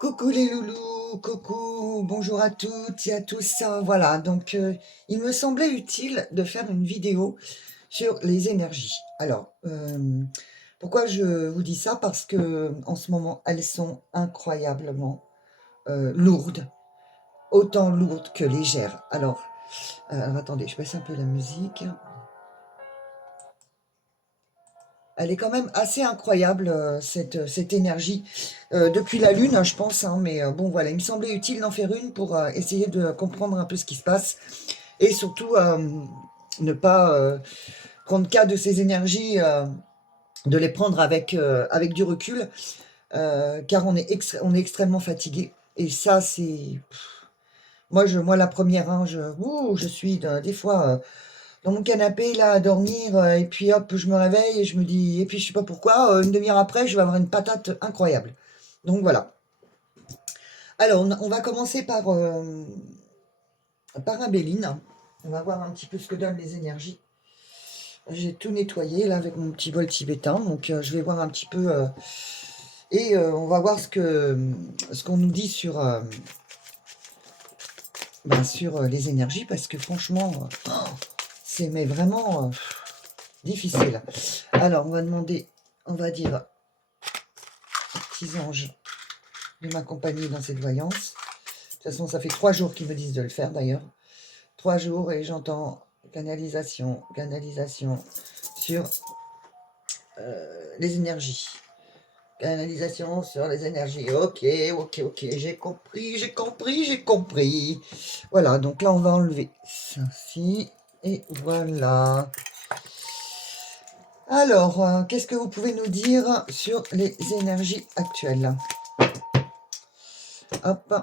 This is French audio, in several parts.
Coucou les loulous, coucou, bonjour à toutes et à tous. Voilà, donc il me semblait utile de faire une vidéo sur les énergies. Alors, pourquoi je vous dis ça? Parce que en ce moment, elles sont incroyablement lourdes, autant lourdes que légères. Alors, attendez, je baisse un peu la musique. Elle est quand même assez incroyable, cette énergie, depuis la Lune, je pense, hein, mais bon, voilà, il me semblait utile d'en faire une pour essayer de comprendre un peu ce qui se passe et surtout ne pas prendre cas de ces énergies, de les prendre avec du recul, car on est extrêmement fatigué. Et ça, c'est... Moi, la première, hein, je suis des fois dans mon canapé là à dormir et puis hop je me réveille et je me dis et puis je sais pas pourquoi une demi-heure après je vais avoir une patate incroyable. Donc voilà. Alors on va commencer par un Béline. On va voir un petit peu ce que donnent les énergies. J'ai tout nettoyé là avec mon petit bol tibétain, donc je vais voir un petit peu et on va voir ce qu'on nous dit sur les énergies parce que franchement c'est mais vraiment difficile. Alors, on va demander, on va dire, aux petits anges de m'accompagner dans cette voyance. De toute façon, ça fait 3 jours qu'ils me disent de le faire, d'ailleurs. 3 jours, et j'entends canalisation sur les énergies. Canalisation sur les énergies. Ok, ok, ok, j'ai compris, j'ai compris, j'ai compris. Voilà, donc là, on va enlever ceci, et voilà. Alors, qu'est-ce que vous pouvez nous dire sur les énergies actuelles? Hop.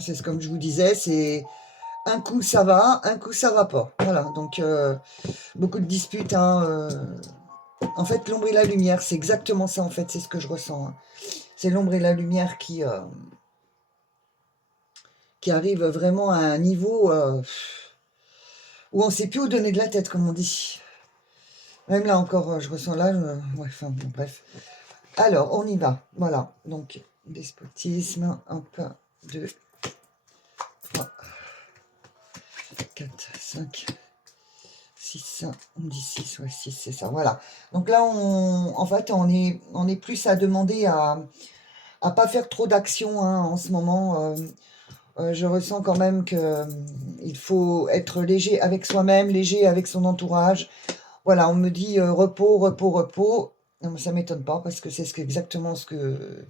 C'est comme je vous disais, c'est un coup ça va, un coup ça va pas. Voilà, donc beaucoup de disputes. Hein, en fait, l'ombre et la lumière, c'est exactement ça, en fait, c'est ce que je ressens. Hein. C'est l'ombre et la lumière qui arrivent vraiment à un niveau où on ne sait plus où donner de la tête, comme on dit. Même là encore, je ressens là, ouais, enfin, bon, bref. Alors, on y va. Voilà. Donc, despotisme. 1, 2, 3, 4, 5, 6. On dit 6, ouais, 6, c'est ça. Voilà. Donc là, en fait, on est plus à demander à pas faire trop d'actions hein, en ce moment. Je ressens quand même que il faut être léger avec soi-même, léger avec son entourage. Voilà, on me dit repos, repos, repos. Non, ça m'étonne pas parce que c'est exactement ce que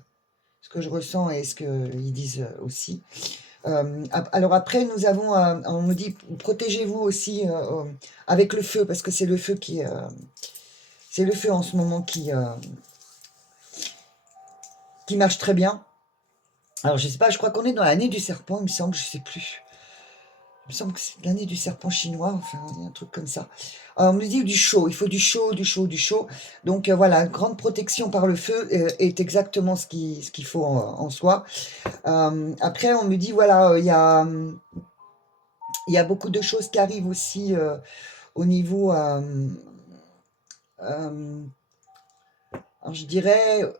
je ressens et ce qu'ils disent aussi. Alors après, on me dit, protégez-vous aussi avec le feu, parce que c'est le feu en ce moment qui marche très bien. Alors je sais pas, je crois qu'on est dans l'année du serpent, il me semble, je sais plus. Il me semble que c'est l'année du serpent chinois, enfin, il y a un truc comme ça. On me dit du chaud, il faut du chaud, du chaud, du chaud. Donc voilà, grande protection par le feu est exactement ce qu'il faut en soi. Après, on me dit, voilà, il y a beaucoup de choses qui arrivent aussi au niveau, alors je dirais,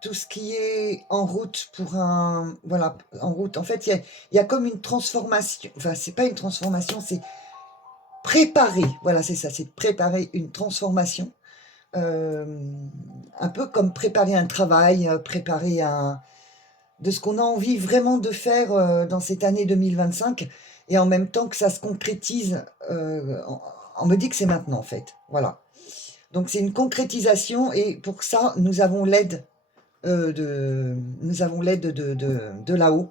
tout ce qui est en route pour un... Voilà, en route. En fait, il y a comme une transformation. Enfin, c'est pas une transformation, c'est préparer. Voilà, c'est ça, c'est préparer une transformation. Euh, un peu comme préparer un travail, préparer de ce qu'on a envie vraiment de faire dans cette année 2025 et en même temps que ça se concrétise, on me dit que c'est maintenant en fait. Voilà. Donc c'est une concrétisation et pour ça nous avons l'aide de là-haut,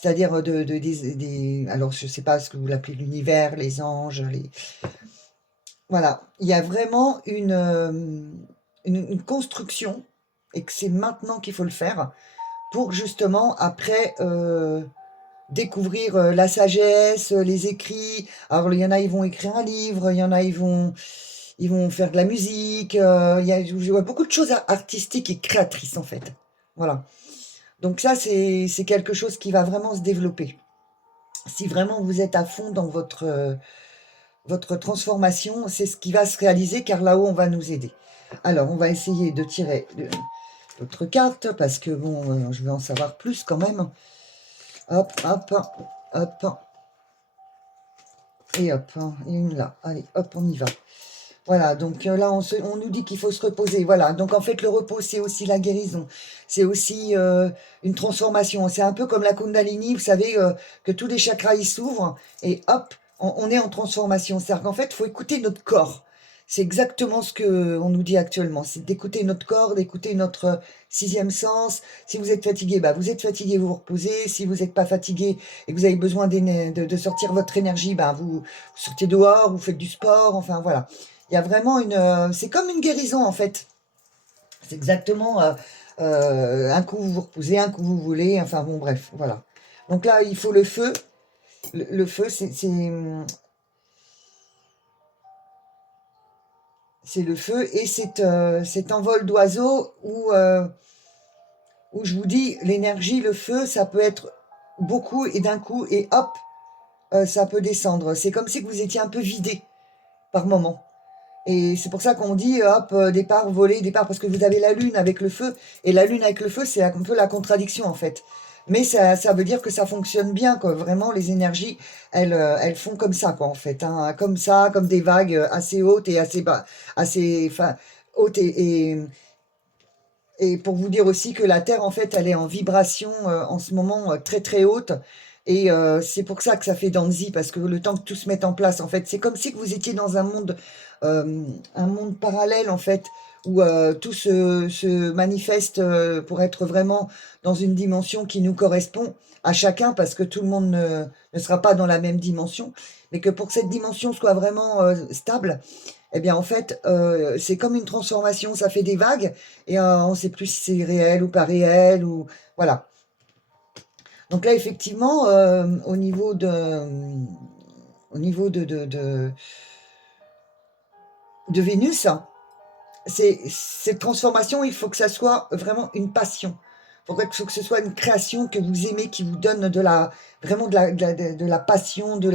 c'est-à-dire alors je sais pas ce que vous l'appelez l'univers, les anges, voilà. Il y a vraiment une construction et que c'est maintenant qu'il faut le faire pour justement après découvrir la sagesse, les écrits. Alors il y en a, ils vont écrire un livre, il y en a, ils vont faire de la musique. Je vois beaucoup de choses artistiques et créatrices en fait. Voilà. Donc ça, c'est quelque chose qui va vraiment se développer. Si vraiment vous êtes à fond dans votre transformation, c'est ce qui va se réaliser car là-haut, on va nous aider. Alors, on va essayer de tirer l'autre carte, parce que bon, je vais en savoir plus quand même. Hop, hop, hop. Et hop, hein, et une là. Allez, hop, on y va. Voilà, donc là, on nous dit qu'il faut se reposer. Voilà, donc en fait, le repos, c'est aussi la guérison. C'est aussi une transformation. C'est un peu comme la Kundalini, vous savez, que tous les chakras, ils s'ouvrent et hop, on est en transformation. C'est-à-dire qu'en fait, il faut écouter notre corps. C'est exactement ce qu'on nous dit actuellement. C'est d'écouter notre corps, d'écouter notre sixième sens. Si vous êtes fatigué, bah, vous êtes fatigué, vous vous reposez. Si vous n'êtes pas fatigué et que vous avez besoin de sortir votre énergie, bah, vous sortez dehors, vous faites du sport, enfin voilà. Il y a vraiment c'est comme une guérison en fait. C'est exactement un coup vous vous reposez, un coup vous voulez, enfin bon bref, voilà. Donc là, il faut le feu. Le feu, c'est le feu et cet envol d'oiseau où je vous dis, l'énergie, le feu, ça peut être beaucoup et d'un coup et hop, ça peut descendre. C'est comme si vous étiez un peu vidé par moment. Et c'est pour ça qu'on dit, hop, départ, voler, départ, parce que vous avez la lune avec le feu, et la lune avec le feu, c'est un peu la contradiction, en fait. Mais ça veut dire que ça fonctionne bien, quoi. Vraiment, les énergies, elles font comme ça, quoi, en fait. Hein. Comme ça, comme des vagues assez hautes et assez bas, assez, enfin, hautes et pour vous dire aussi que la Terre, en fait, elle est en vibration en ce moment très très haute. Et c'est pour ça que ça fait Danzy, parce que le temps que tout se mette en place, en fait, c'est comme si que vous étiez dans un monde parallèle, en fait, où tout se manifeste pour être vraiment dans une dimension qui nous correspond à chacun, parce que tout le monde ne sera pas dans la même dimension, mais que pour que cette dimension soit vraiment stable, eh bien, en fait, c'est comme une transformation, ça fait des vagues, et on ne sait plus si c'est réel ou pas réel, ou voilà. Donc là, effectivement, au niveau de Vénus, cette transformation, il faut que ça soit vraiment une passion. Il faut que ce soit une création que vous aimez, qui vous donne vraiment de la passion, du-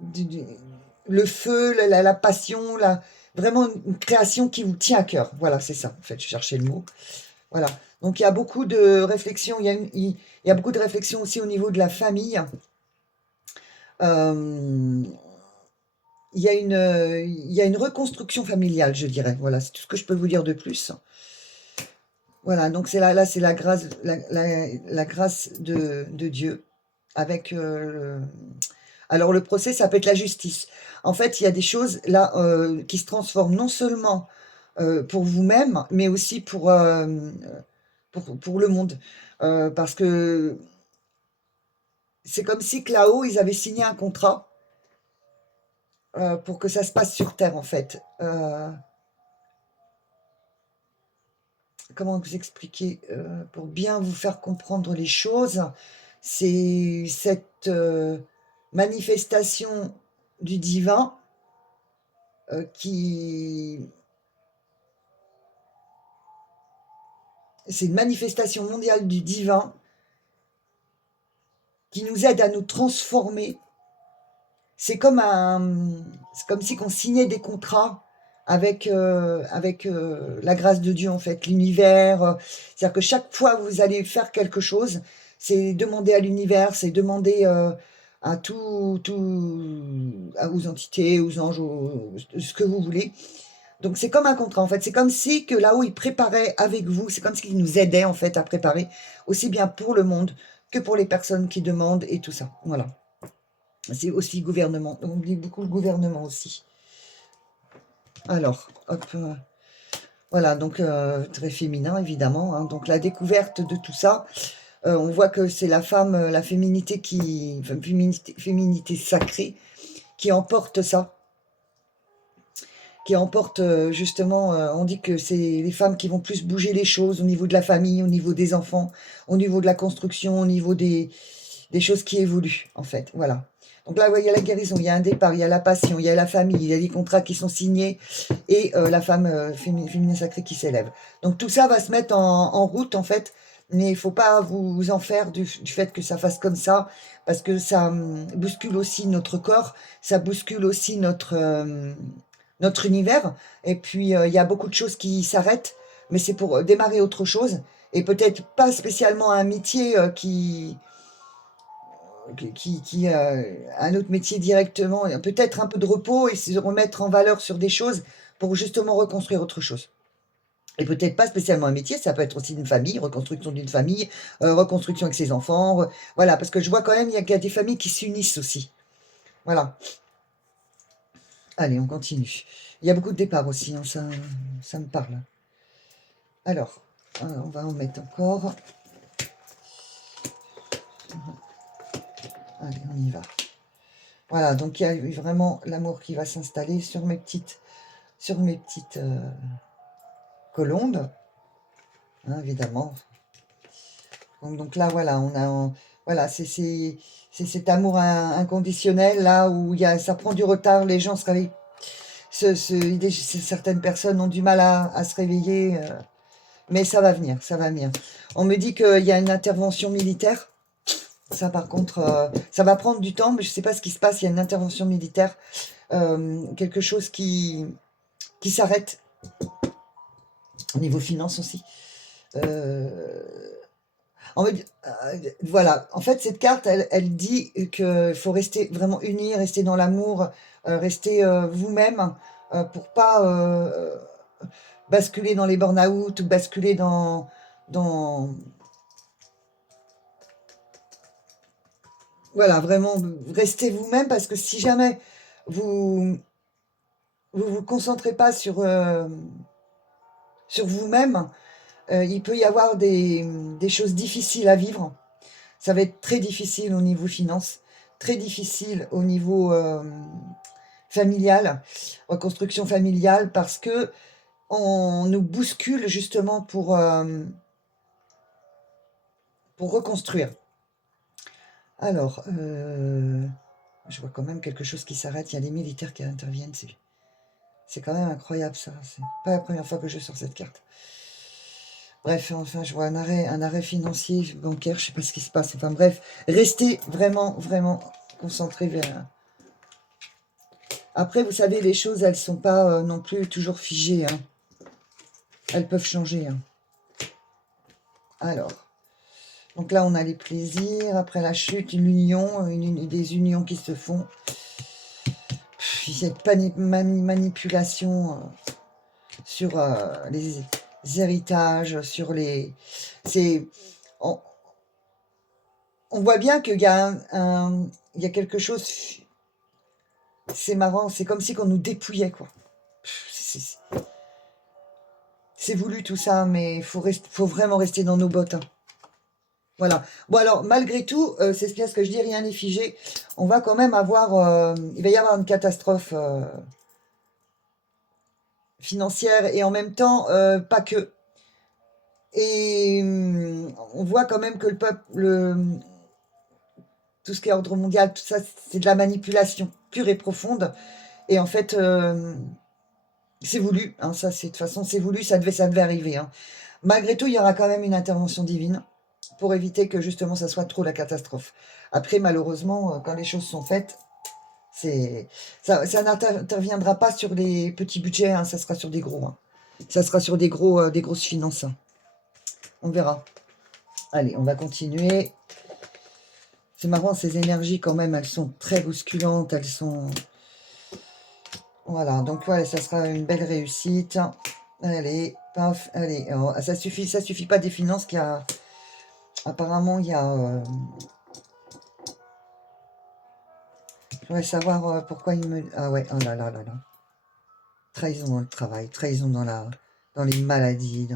du- le feu, la passion, vraiment une création qui vous tient à cœur. Voilà, c'est ça, en fait, je cherchais le mot. Voilà. Donc il y a beaucoup de réflexions, il y a beaucoup de réflexions aussi au niveau de la famille. Euh, il y a une reconstruction familiale, je dirais. Voilà, c'est tout ce que je peux vous dire de plus. Voilà, donc là, c'est la grâce, la grâce de Dieu avec alors le procès, ça peut être la justice. En fait, il y a des choses là qui se transforment non seulement pour vous-même, mais aussi pour le monde. Parce que c'est comme si que là-haut, ils avaient signé un contrat pour que ça se passe sur Terre, en fait. Comment vous expliquer pour bien vous faire comprendre les choses? C'est cette manifestation du divin qui... C'est une manifestation mondiale du divin qui nous aide à nous transformer. C'est comme si qu'on signait des contrats avec la grâce de Dieu, en fait, l'univers. C'est-à-dire que chaque fois que vous allez faire quelque chose, c'est demander à l'univers, c'est demander à aux entités, aux anges, ce que vous voulez. Donc c'est comme un contrat, en fait. C'est comme si que là-haut, il préparait avec vous, c'est comme s'il nous aidait, en fait, à préparer, aussi bien pour le monde que pour les personnes qui demandent et tout ça. Voilà. C'est aussi gouvernement. On oublie beaucoup le gouvernement aussi. Alors, hop. Voilà, donc très féminin, évidemment. Hein. Donc la découverte de tout ça, on voit que c'est la femme, la féminité féminité sacrée qui emporte ça. Qui emporte justement, on dit que c'est les femmes qui vont plus bouger les choses au niveau de la famille, au niveau des enfants, au niveau de la construction, au niveau des choses qui évoluent, en fait. Voilà. Donc là, ouais, il y a la guérison, il y a un départ, il y a la passion, il y a la famille, il y a des contrats qui sont signés et la femme féminin sacrée qui s'élève. Donc tout ça va se mettre en route, en fait, mais il ne faut pas vous en faire du fait que ça fasse comme ça, parce que ça bouscule aussi notre corps, ça bouscule aussi notre univers, et puis il y a beaucoup de choses qui s'arrêtent, mais c'est pour démarrer autre chose, et peut-être pas spécialement un métier un autre métier directement, peut-être un peu de repos et se remettre en valeur sur des choses pour justement reconstruire autre chose. Et peut-être pas spécialement un métier, ça peut être aussi une famille, reconstruction d'une famille, reconstruction avec ses enfants, voilà, parce que je vois quand même qu'il y a des familles qui s'unissent aussi. Voilà. Allez, on continue. Il y a beaucoup de départs aussi, hein, ça me parle. Alors, on va en mettre encore. Allez, on y va. Voilà, donc il y a eu vraiment l'amour qui va s'installer sur mes petites colombes, hein, évidemment. Donc là, voilà, voilà, c'est cet amour inconditionnel, là où ça prend du retard, les gens se réveillent. Certaines personnes ont du mal à se réveiller, mais ça va venir, ça va venir. On me dit qu'il y a une intervention militaire. Ça, par contre, ça va prendre du temps, mais je ne sais pas ce qui se passe. Il y a une intervention militaire, quelque chose qui s'arrête au niveau finance aussi. Voilà, en fait, cette carte, elle dit qu'il faut rester vraiment unis, rester dans l'amour, rester vous-même pour pas basculer dans les burn-out ou basculer dans voilà, vraiment, restez vous-même parce que si jamais vous vous concentrez pas sur vous-même, il peut y avoir des choses difficiles à vivre. Ça va être très difficile au niveau finance, très difficile au niveau familial, reconstruction familiale, parce que on nous bouscule justement pour reconstruire. Alors, je vois quand même quelque chose qui s'arrête. Il y a des militaires qui interviennent. C'est quand même incroyable, ça. C'est pas la première fois que je sors cette carte. Bref, enfin, je vois un arrêt financier, bancaire, je sais pas ce qui se passe. Enfin bref, restez vraiment, vraiment concentrés vers... Après, vous savez, les choses, elles sont pas non plus toujours figées, hein. Elles peuvent changer, hein. Alors, donc là, on a les plaisirs. Après la chute, l'union, des unions qui se font. Cette manipulation sur les héritages, sur les... On, on voit bien qu'il y a il y a quelque chose... C'est marrant, c'est comme si on nous dépouillait, quoi. C'est voulu tout ça, mais il faut vraiment rester dans nos bottes, hein. Voilà. Bon, alors, malgré tout, c'est bien ce que je dis, rien n'est figé. On va quand même avoir... il va y avoir une catastrophe financière et en même temps, pas que. Et on voit quand même que le peuple, tout ce qui est ordre mondial, tout ça, c'est de la manipulation pure et profonde. Et en fait, c'est voulu, hein, ça, de toute façon, c'est voulu, ça devait arriver, hein. Malgré tout, il y aura quand même une intervention divine pour éviter que justement ça soit trop la catastrophe. Après, malheureusement, quand les choses sont faites, ça n'interviendra pas sur les petits budgets, hein, ça sera sur des gros, hein. Ça sera sur des grosses finances, hein. On verra. Allez, on va continuer. C'est marrant, ces énergies quand même, elles sont très bousculantes, elles sont... Voilà, donc voilà, ça sera une belle réussite. Allez, paf, allez. Alors, ça suffit pas des finances qu'il y a... Apparemment, il y a... Je voudrais savoir pourquoi il me... Ah ouais, oh là là là là. Trahison dans le travail, trahison dans les maladies.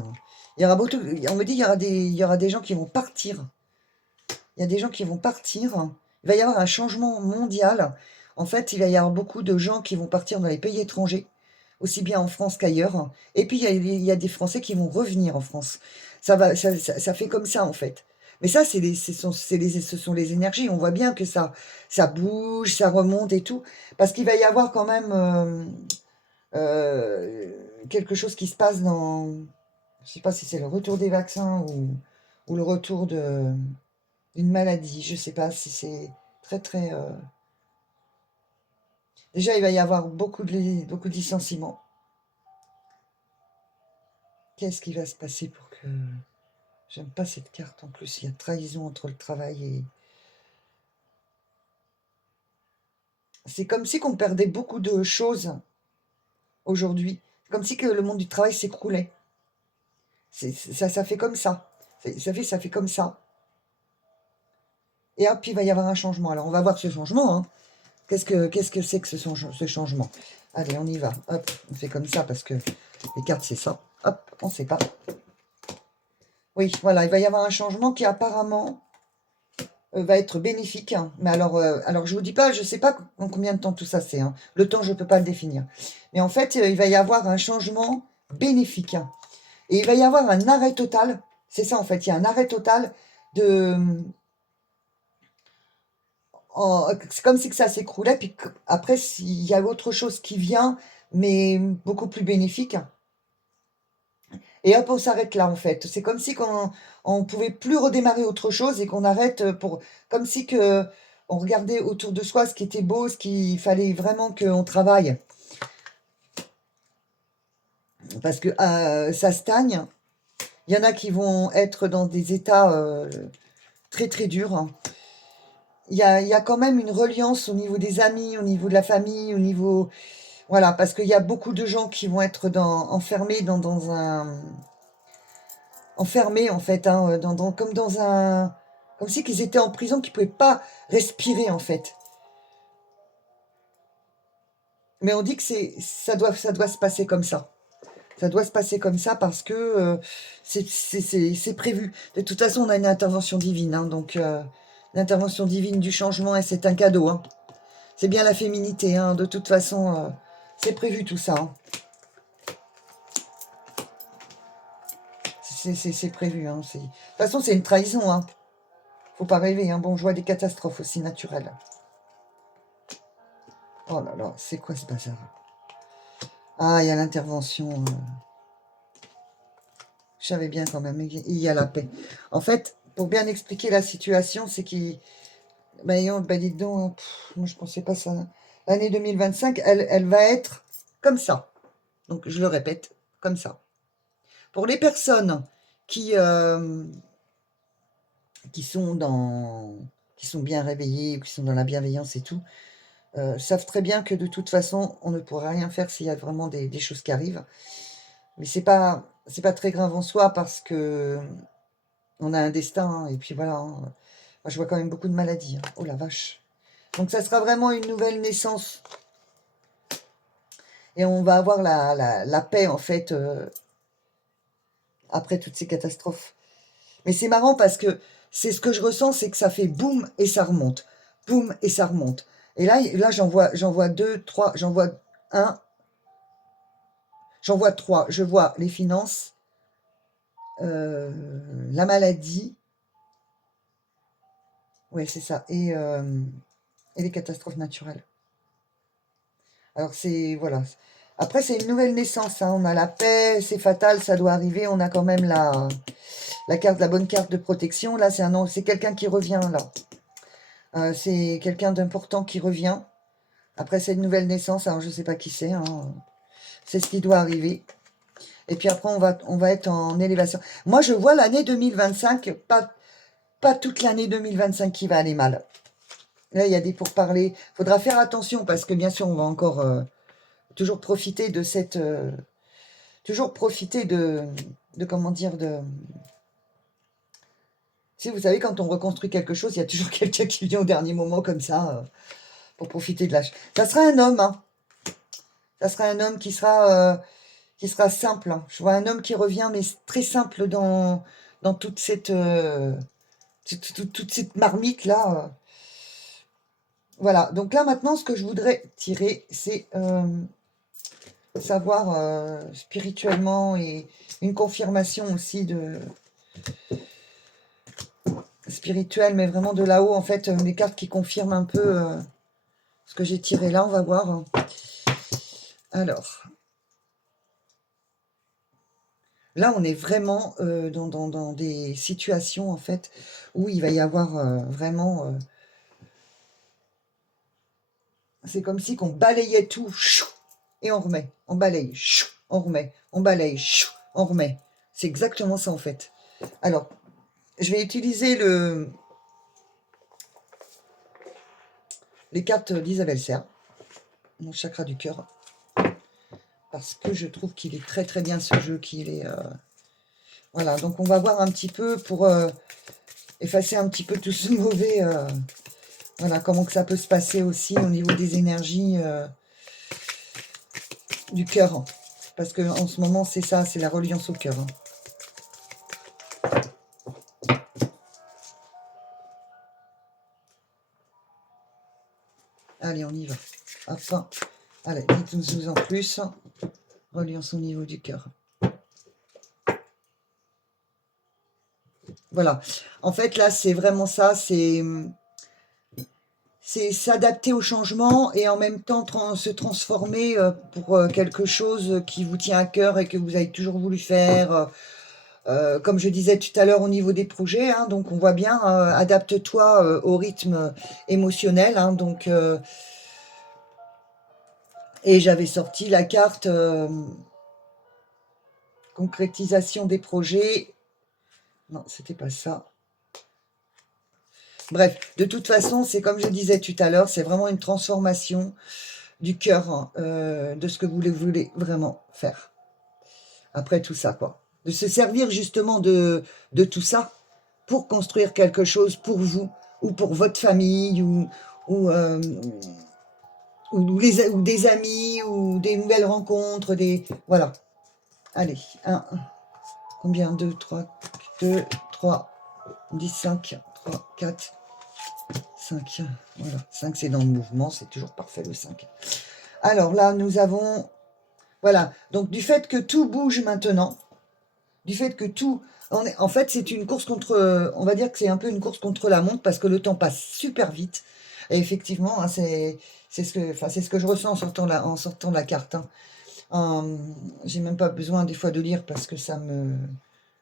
Il y aura beaucoup... On me dit il y aura des gens qui vont partir. Il y a des gens qui vont partir. Il va y avoir un changement mondial. En fait, il va y avoir beaucoup de gens qui vont partir dans les pays étrangers, aussi bien en France qu'ailleurs. Et puis, il y a des Français qui vont revenir en France. Ça fait comme ça, en fait. Mais ça, ce sont les énergies. On voit bien que ça bouge, ça remonte et tout. Parce qu'il va y avoir quand même quelque chose qui se passe dans... Je ne sais pas si c'est le retour des vaccins ou le retour d'une maladie. Je ne sais pas si c'est très, très... Déjà, il va y avoir beaucoup de licenciements. Qu'est-ce qui va se passer pour que... J'aime pas cette carte en plus, il y a trahison entre le travail et... C'est comme si qu'on perdait beaucoup de choses aujourd'hui. Comme si que le monde du travail s'écroulait. Ça fait comme ça. Ça fait comme ça. Et hop, il va y avoir un changement. Alors, on va voir ce changement. Hein. Qu'est-ce que c'est que ce changement? Allez, on y va. Hop, on fait comme ça parce que les cartes, c'est ça. Hop, on ne sait pas. Oui, voilà, il va y avoir un changement qui apparemment va être bénéfique. Hein. Mais alors, je vous dis pas, je ne sais pas en combien de temps tout ça c'est. Hein. Le temps, je ne peux pas le définir. Mais en fait, il va y avoir un changement bénéfique. Hein. Et il va y avoir un arrêt total. C'est ça, en fait. Il y a un arrêt total de... C'est comme si que ça s'écroulait. Puis après, il y a autre chose qui vient, mais beaucoup plus bénéfique. Et hop, on s'arrête là, en fait. C'est comme si on pouvait plus redémarrer autre chose et qu'on arrête pour... Comme si que on regardait autour de soi ce qui était beau, ce qu'il fallait vraiment qu'on travaille. Parce que ça stagne. Il y en a qui vont être dans des états très, très durs. Hein. Il y a quand même une reliance au niveau des amis, au niveau de la famille, au niveau... Voilà, parce qu'il y a beaucoup de gens qui vont être enfermés dans un... Enfermés, en fait, hein, comme dans un... Comme si qu'ils étaient en prison, qu'ils ne pouvaient pas respirer, en fait. Mais on dit que ça doit se passer comme ça. Ça doit se passer comme ça parce que c'est prévu. De toute façon, on a une intervention divine. Hein, donc, l'intervention divine du changement, et c'est un cadeau. Hein. C'est bien la féminité. Hein, de toute façon, c'est prévu tout ça. Hein. C'est prévu. Hein, de toute façon, c'est une trahison. Hein. Faut pas rêver. Hein. Bon, je vois des catastrophes aussi naturelles. Oh là là, c'est quoi ce bazar? Ah, il y a l'intervention. Je savais bien quand même. Il y a la paix. En fait, pour bien expliquer la situation, c'est qu'il... Ben, dites donc, moi je pensais pas ça. L'année 2025, elle va être comme ça. Donc, je le répète, comme ça. Pour les personnes qui sont bien réveillées, qui sont dans la bienveillance et tout, savent très bien que de toute façon, on ne pourra rien faire s'il y a vraiment des choses qui arrivent. Mais c'est pas très grave en soi parce que on a un destin, hein, et puis voilà. Hein. Moi, je vois quand même beaucoup de maladies. Hein. Oh la vache. Donc ça sera vraiment une nouvelle naissance. Et on va avoir la paix, en fait, après toutes ces catastrophes. Mais c'est marrant parce que c'est ce que je ressens, c'est que ça fait boum et ça remonte. Boum et ça remonte. Et là j'en vois deux, trois, j'en vois un, j'en vois trois. Je vois les finances, la maladie, ouais c'est ça, et les catastrophes naturelles. Alors c'est, voilà. Après c'est une nouvelle naissance, hein. On a la paix, c'est fatal, ça doit arriver, on a quand même la bonne carte de protection. Là c'est quelqu'un qui revient là. C'est quelqu'un d'important qui revient. Après, c'est une nouvelle naissance. Alors, je ne sais pas qui c'est. Hein. C'est ce qui doit arriver. Et puis après, on va être en élévation. Moi, je vois l'année 2025, pas toute l'année 2025 qui va aller mal. Là, il y a des pourparlers. Il faudra faire attention parce que, bien sûr, on va encore toujours profiter de cette... toujours profiter de comment dire, de... Si vous savez, quand on reconstruit quelque chose, il y a toujours quelqu'un qui vient au dernier moment comme ça pour profiter de l'âge. Ça sera un homme, hein. Ça sera un homme qui sera simple. Hein. Je vois un homme qui revient, mais très simple dans toute toute cette marmite-là. Voilà. Donc là, maintenant, ce que je voudrais tirer, c'est savoir spirituellement et une confirmation aussi de spirituelle, mais vraiment de là-haut, en fait, les cartes qui confirment un peu ce que j'ai tiré là. On va voir. Alors... Là, on est vraiment dans des situations, en fait, où il va y avoir vraiment... c'est comme si qu'on balayait tout, chou, et on remet. On balaye, chou, on remet. On balaye, chou, on remet. C'est exactement ça en fait. Alors, je vais utiliser les cartes d'Isabelle Serre, mon chakra du cœur, parce que je trouve qu'il est très très bien ce jeu, qu'il est... Voilà, donc on va voir un petit peu pour effacer un petit peu tout ce mauvais... voilà, comment que ça peut se passer aussi au niveau des énergies du cœur. Parce que en ce moment, c'est ça, c'est la reliance au cœur. Allez, on y va. Enfin, allez, dites-nous en plus. Reliance au niveau du cœur. Voilà. En fait, là, c'est vraiment ça. C'est s'adapter au changement et en même temps se transformer pour quelque chose qui vous tient à cœur et que vous avez toujours voulu faire. Comme je disais tout à l'heure au niveau des projets, hein, donc on voit bien, adapte-toi au rythme émotionnel. Hein, donc, et j'avais sorti la carte concrétisation des projets. Non, c'était pas ça. Bref, de toute façon, c'est comme je disais tout à l'heure, c'est vraiment une transformation du cœur, hein, de ce que vous voulez vraiment faire. Après tout ça, quoi. De se servir justement de tout ça pour construire quelque chose pour vous, ou pour votre famille, ou, ou des amis, ou des nouvelles rencontres, des... Voilà. Allez, combien 2, 3, 2, 3, 10, 5, 3, 4, 5. Voilà, 5 c'est dans le mouvement, c'est toujours parfait le 5. Alors là, nous avons... Voilà, donc du fait que tout bouge maintenant, du fait que tout... En fait, c'est une course contre... On va dire que c'est un peu une course contre la montre parce que le temps passe super vite. Et effectivement, hein, c'est ce que je ressens en sortant la carte. Hein. J'ai même pas besoin des fois de lire parce que ça me...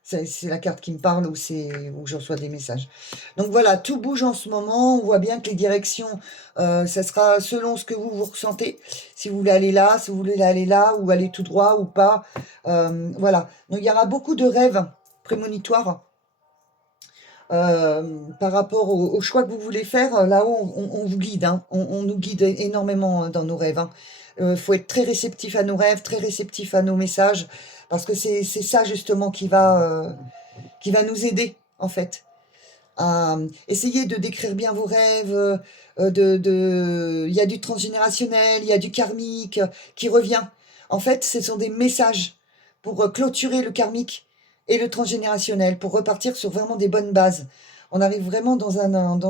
C'est la carte qui me parle ou où je reçois des messages. Donc voilà, tout bouge en ce moment. On voit bien que les directions, ça sera selon ce que vous ressentez. Si vous voulez aller là, si vous voulez aller là, ou aller tout droit ou pas. Voilà. Donc il y aura beaucoup de rêves prémonitoires par rapport au choix que vous voulez faire. Là-haut, on vous guide. Hein. On nous guide énormément dans nos rêves. Faut être très réceptif à nos rêves, très réceptif à nos messages, parce que c'est ça justement qui va nous aider, en fait, à essayer de décrire bien vos rêves. Il y a du transgénérationnel, il y a du karmique qui revient. En fait, ce sont des messages pour clôturer le karmique et le transgénérationnel, pour repartir sur vraiment des bonnes bases. On arrive vraiment dans un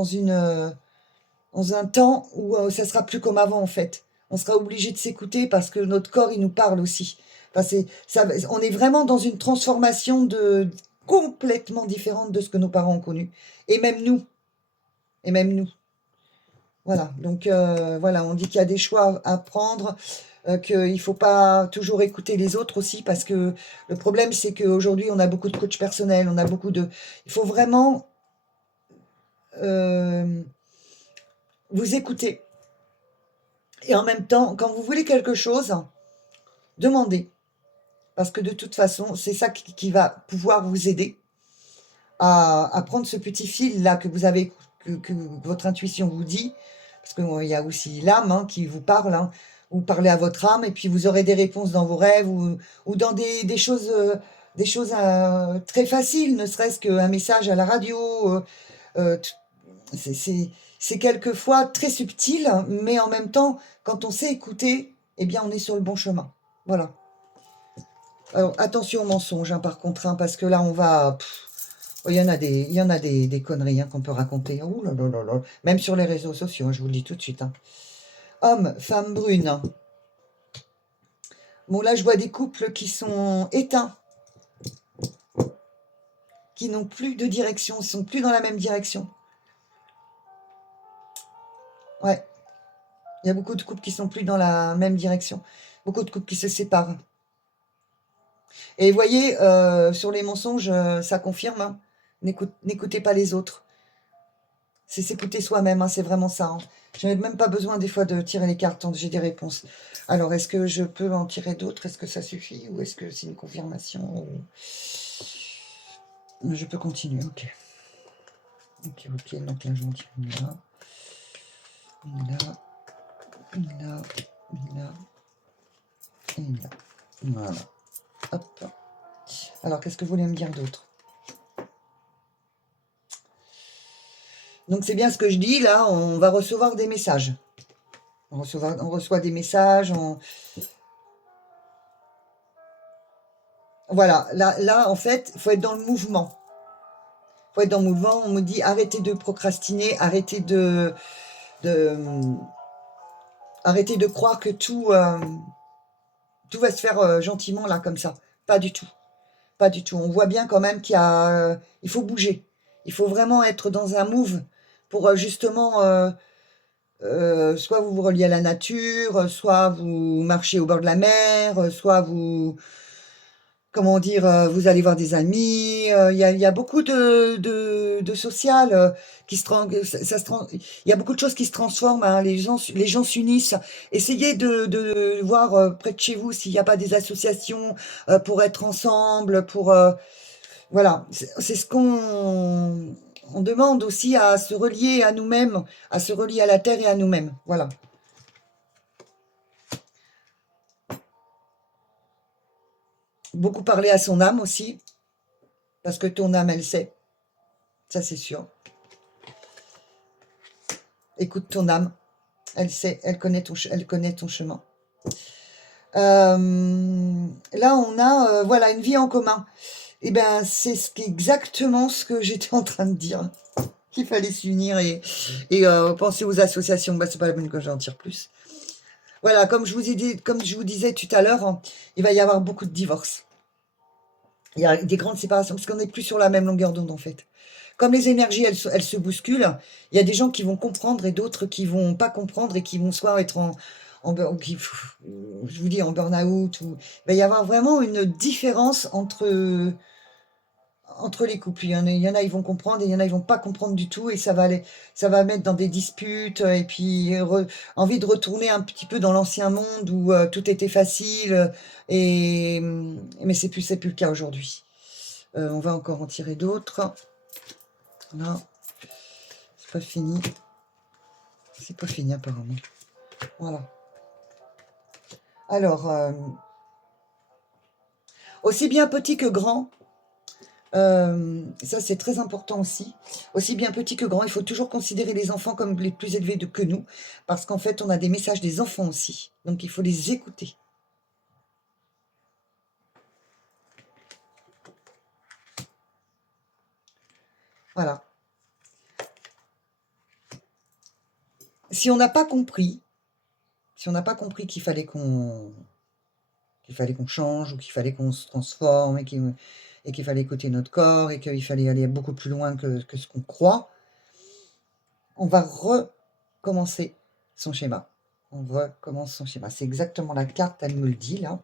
temps où ça sera plus comme avant, en fait. On sera obligé de s'écouter parce que notre corps, il nous parle aussi. Enfin, on est vraiment dans une transformation complètement différente de ce que nos parents ont connu. Et même nous. Et même nous. Voilà. Donc, voilà, on dit qu'il y a des choix à prendre, qu'il ne faut pas toujours écouter les autres aussi, parce que le problème, c'est qu'aujourd'hui, on a beaucoup de coachs personnels, on a beaucoup de... Il faut vraiment vous écouter. Et en même temps, quand vous voulez quelque chose, demandez. Parce que de toute façon, c'est ça qui va pouvoir vous aider à prendre ce petit fil-là que vous avez, que votre intuition vous dit. Parce qu'il y a aussi l'âme hein, qui vous parle. Hein. Vous parlez à votre âme et puis vous aurez des réponses dans vos rêves ou dans des choses, très faciles, ne serait-ce qu'un message à la radio. C'est quelquefois très subtil, mais en même temps, quand on sait écouter, eh bien, on est sur le bon chemin. Voilà. Alors, attention aux mensonges, hein, par contre, hein, parce que là, on va... il y en a des conneries hein, qu'on peut raconter. Ouh là là là là. Même sur les réseaux sociaux, hein, je vous le dis tout de suite. Hein. Homme, femme brune. Bon, là, je vois des couples qui sont éteints, qui n'ont plus de direction, ne sont plus dans la même direction. Ouais. Il y a beaucoup de couples qui sont plus dans la même direction. Beaucoup de couples qui se séparent. Et vous voyez, sur les mensonges, ça confirme. Hein. N'écoutez pas les autres. C'est s'écouter soi-même, hein, c'est vraiment ça. Hein. Je n'ai même pas besoin des fois de tirer les cartes quand j'ai des réponses. Alors, est-ce que je peux en tirer d'autres? Est-ce que ça suffit? Ou est-ce que c'est une confirmation? Je peux continuer, ok. Ok, donc là, je vais en tirer une là. Une là. Une là. Une là. Et une là. Voilà. Hop. Alors, qu'est-ce que vous voulez me dire d'autre? Donc, c'est bien ce que je dis, là, on va recevoir des messages. On reçoit des messages, Voilà, là, en fait, il faut être dans le mouvement. Il faut être dans le mouvement. On me dit, arrêtez de procrastiner, arrêtez arrêtez de croire que tout va se faire gentiment, là, comme ça. Pas du tout. Pas du tout. On voit bien quand même il faut bouger. Il faut vraiment être dans un move pour justement, soit vous vous reliez à la nature, soit vous marchez au bord de la mer, soit vous, comment dire, vous allez voir des amis. Il y a beaucoup de social qui il y a beaucoup de choses qui se transforment. Hein, les gens s'unissent. Essayez de voir près de chez vous s'il n'y a pas des associations pour être ensemble, voilà, c'est ce qu'on demande aussi, à se relier à nous-mêmes, à se relier à la terre et à nous-mêmes. Voilà. Beaucoup parler à son âme aussi, parce que ton âme, elle sait. Ça, c'est sûr. Écoute ton âme. Elle sait, elle connaît ton chemin. Là, on a voilà, une vie en commun. Eh bien, c'est exactement ce que j'étais en train de dire. Qu'il fallait s'unir et penser aux associations. Bah, c'est pas la peine que j'en tire plus. Voilà, comme je vous disais tout à l'heure, hein, il va y avoir beaucoup de divorces. Il y a des grandes séparations, parce qu'on n'est plus sur la même longueur d'onde, en fait. Comme les énergies, elles se bousculent, il y a des gens qui vont comprendre et d'autres qui vont pas comprendre et qui vont soit être je vous dis, en burn-out. Il va y avoir vraiment une différence entre les couples. Il y en a, ils vont comprendre, et il y en a, ils vont pas comprendre du tout, et ça va mettre dans des disputes, et puis envie de retourner un petit peu dans l'ancien monde où tout était facile, mais c'est plus le cas aujourd'hui. On va encore en tirer d'autres. Là, c'est pas fini. C'est pas fini apparemment. Voilà. Alors, aussi bien petit que grand, ça c'est très important aussi. Aussi bien petit que grand, il faut toujours considérer les enfants comme les plus élevés que nous, parce qu'en fait, on a des messages des enfants aussi. Donc, il faut les écouter. Voilà. Si on n'a pas compris qu'il fallait qu'on change, ou qu'il fallait qu'on se transforme, et qu'il fallait écouter notre corps, et qu'il fallait aller beaucoup plus loin que ce qu'on croit, on va recommencer son schéma. On recommence son schéma. C'est exactement la carte, elle me le dit là.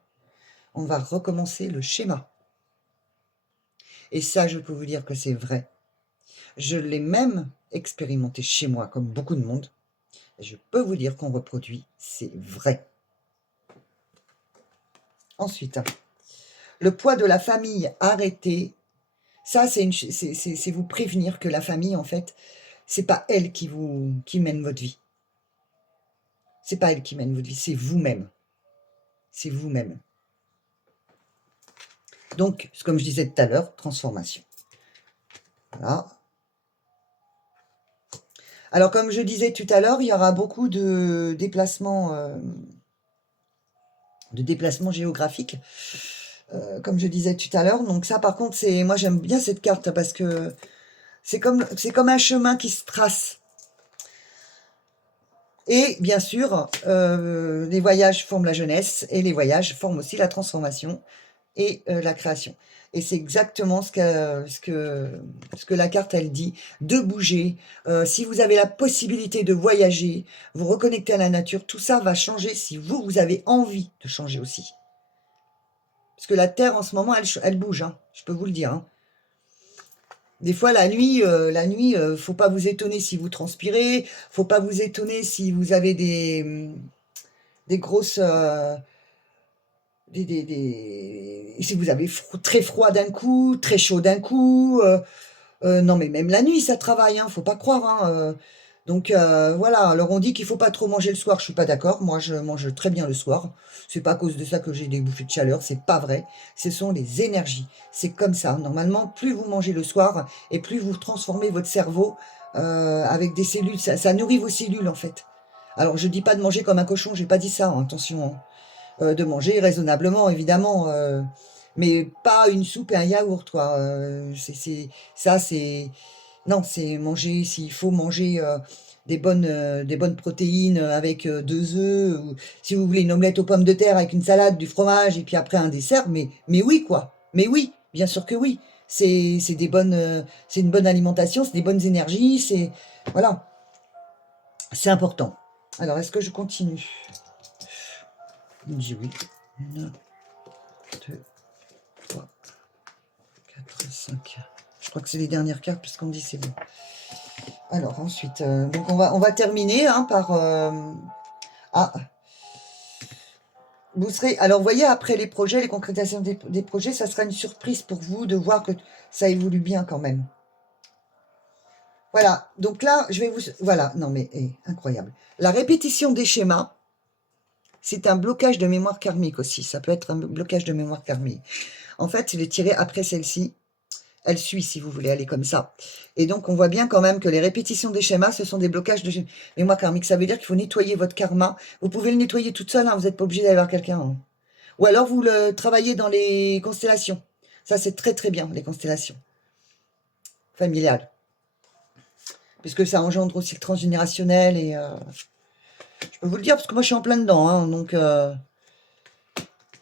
On va recommencer le schéma. Et ça, je peux vous dire que c'est vrai. Je l'ai même expérimenté chez moi, comme beaucoup de monde. Et je peux vous dire qu'on reproduit, c'est vrai. Ensuite, le poids de la famille arrêté. Ça, c'est vous prévenir que la famille, en fait, c'est pas elle qui mène votre vie. C'est pas elle qui mène votre vie, c'est vous-même. C'est vous-même. Donc, comme je disais tout à l'heure, transformation. Voilà. Alors, comme je disais tout à l'heure, il y aura beaucoup de déplacements géographiques, comme je disais tout à l'heure. Donc ça, par contre, moi j'aime bien cette carte, parce que c'est comme un chemin qui se trace. Et bien sûr, les voyages forment la jeunesse, et les voyages forment aussi la transformation et la création. Et c'est exactement ce que la carte, elle dit, de bouger. Si vous avez la possibilité de voyager, vous reconnecter à la nature, tout ça va changer si vous avez envie de changer aussi. Parce que la Terre, en ce moment, elle bouge, hein, je peux vous le dire. Hein. Des fois, faut pas vous étonner si vous transpirez, faut pas vous étonner si vous avez des grosses, si vous avez très froid d'un coup, très chaud d'un coup. Non, mais même la nuit, ça travaille, hein, faut pas croire. Hein, donc voilà. Alors on dit qu'il faut pas trop manger le soir. Je suis pas d'accord. Moi, je mange très bien le soir. C'est pas à cause de ça que j'ai des bouffées de chaleur. C'est pas vrai. Ce sont les énergies. C'est comme ça. Normalement, plus vous mangez le soir et plus vous transformez votre cerveau avec des cellules. Ça nourrit vos cellules en fait. Alors je dis pas de manger comme un cochon. J'ai pas dit ça. Hein, attention. Hein. De manger raisonnablement, évidemment, mais pas une soupe et un yaourt, quoi. Ça, c'est non, c'est manger. S'il faut manger des bonnes protéines avec 2 œufs, ou si vous voulez une omelette aux pommes de terre avec une salade, du fromage et puis après un dessert, mais oui, quoi. Mais oui, bien sûr que oui. C'est des bonnes, c'est une bonne alimentation, c'est des bonnes énergies, c'est voilà, c'est important. Alors, est-ce que je continue? Il me dit oui. 1, 2, 3, 4, 5. Je crois que c'est les dernières cartes puisqu'on me dit c'est bon. Alors ensuite, donc on va terminer hein, par... ah, vous serez... Alors vous voyez, après les projets, les concrétisations des projets, ça sera une surprise pour vous de voir que ça évolue bien quand même. Voilà, donc là, je vais vous... Voilà, non mais incroyable. La répétition des schémas, c'est un blocage de mémoire karmique aussi. Ça peut être un blocage de mémoire karmique. En fait, il est tiré après celle-ci. Elle suit, si vous voulez, elle est comme ça. Et donc, on voit bien quand même que les répétitions des schémas, ce sont des blocages de mémoire karmique. Ça veut dire qu'il faut nettoyer votre karma. Vous pouvez le nettoyer toute seule, hein, vous n'êtes pas obligé d'aller voir quelqu'un. Hein. Ou alors, vous le travaillez dans les constellations. Ça, c'est très, très bien, les constellations familiales. Puisque ça engendre aussi le transgénérationnel. Et je peux vous le dire, parce que moi, je suis en plein dedans. Hein, donc,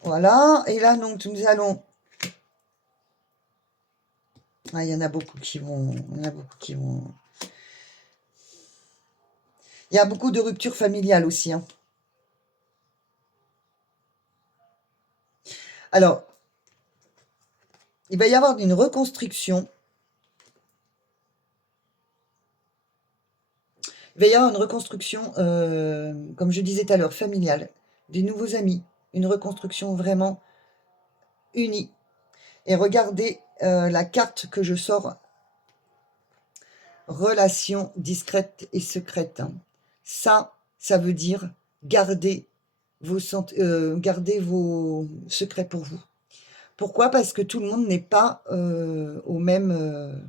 voilà. Et là, donc, nous allons... Ah, il y en a beaucoup qui vont... Il y en a beaucoup qui vont... Il y a beaucoup de ruptures familiales aussi. Hein. Alors, il va y avoir une reconstruction. Il va y avoir une reconstruction, comme je disais tout à l'heure, familiale, des nouveaux amis, une reconstruction vraiment unie. Et regardez la carte que je sors, relation discrète et secrète. Hein. Ça veut dire garder garder vos secrets pour vous. Pourquoi? Parce que tout le monde n'est pas au même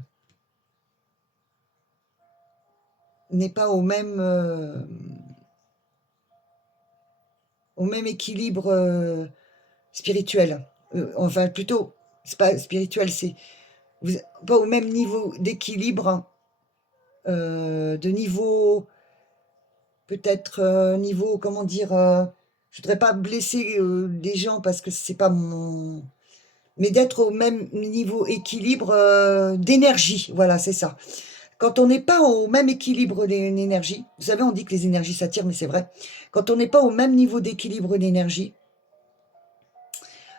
équilibre spirituel. Enfin, plutôt, c'est pas spirituel, c'est pas au même niveau d'équilibre, de niveau, peut-être niveau, comment dire, je voudrais pas blesser des gens parce que c'est pas mon... Mais d'être au même niveau équilibre d'énergie, voilà, c'est ça. Quand on n'est pas au même équilibre d'énergie, vous savez, on dit que les énergies s'attirent, mais c'est vrai. Quand on n'est pas au même niveau d'équilibre d'énergie,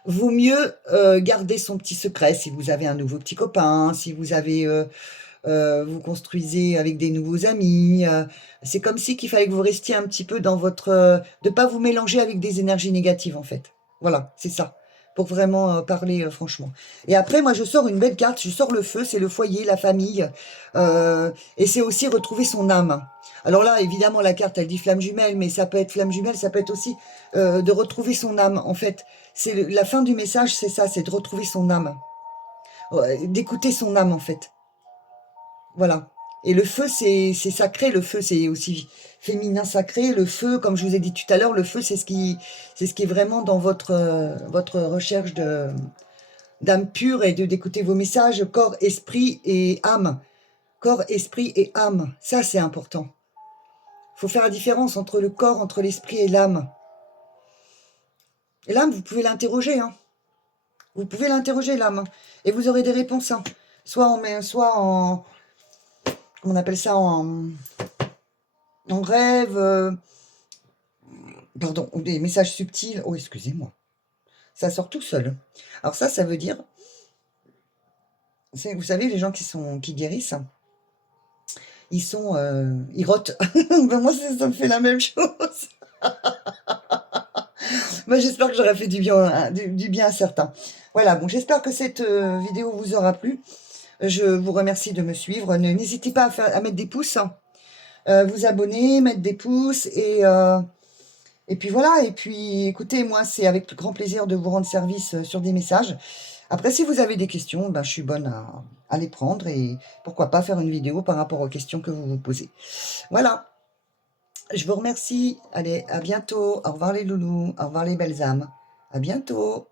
vaut mieux garder son petit secret si vous avez un nouveau petit copain, si vous avez vous construisez avec des nouveaux amis. C'est comme si qu'il fallait que vous restiez un petit peu dans votre... de pas vous mélanger avec des énergies négatives en fait. Voilà, c'est ça. Pour vraiment parler franchement. Et après, moi, je sors une belle carte. Je sors le feu, c'est le foyer, la famille. Et c'est aussi retrouver son âme. Alors là, évidemment, la carte, elle dit flamme jumelle, mais ça peut être flamme jumelle, ça peut être aussi de retrouver son âme. En fait, c'est la fin du message, c'est ça, c'est de retrouver son âme. D'écouter son âme, en fait. Voilà. Et le feu, c'est sacré. Le feu, c'est aussi féminin sacré. Le feu, comme je vous ai dit tout à l'heure, le feu, c'est ce qui est vraiment dans votre recherche d'âme pure et d'écouter vos messages, corps, esprit et âme. Corps, esprit et âme. Ça, c'est important. Il faut faire la différence entre le corps, entre l'esprit et l'âme. Et l'âme, vous pouvez l'interroger. Hein. Vous pouvez l'interroger, l'âme. Et vous aurez des réponses. Hein. Soit en... Comment on appelle ça en rêve, pardon, ou des messages subtils. Oh, excusez-moi. Ça sort tout seul. Alors ça veut dire Vous savez, les gens qui guérissent, ils rotent. Ben moi, ça me fait la même chose. Moi, j'espère que j'aurai fait du bien, du bien à certains. Voilà, bon, j'espère que cette vidéo vous aura plu. Je vous remercie de me suivre. N'hésitez pas à mettre des pouces, hein. Vous abonner, mettre des pouces et puis voilà. Et puis écoutez, moi c'est avec grand plaisir de vous rendre service sur des messages. Après, si vous avez des questions, ben, je suis bonne à les prendre et pourquoi pas faire une vidéo par rapport aux questions que vous vous posez. Voilà, je vous remercie. Allez, à bientôt. Au revoir les loulous, au revoir les belles âmes. À bientôt.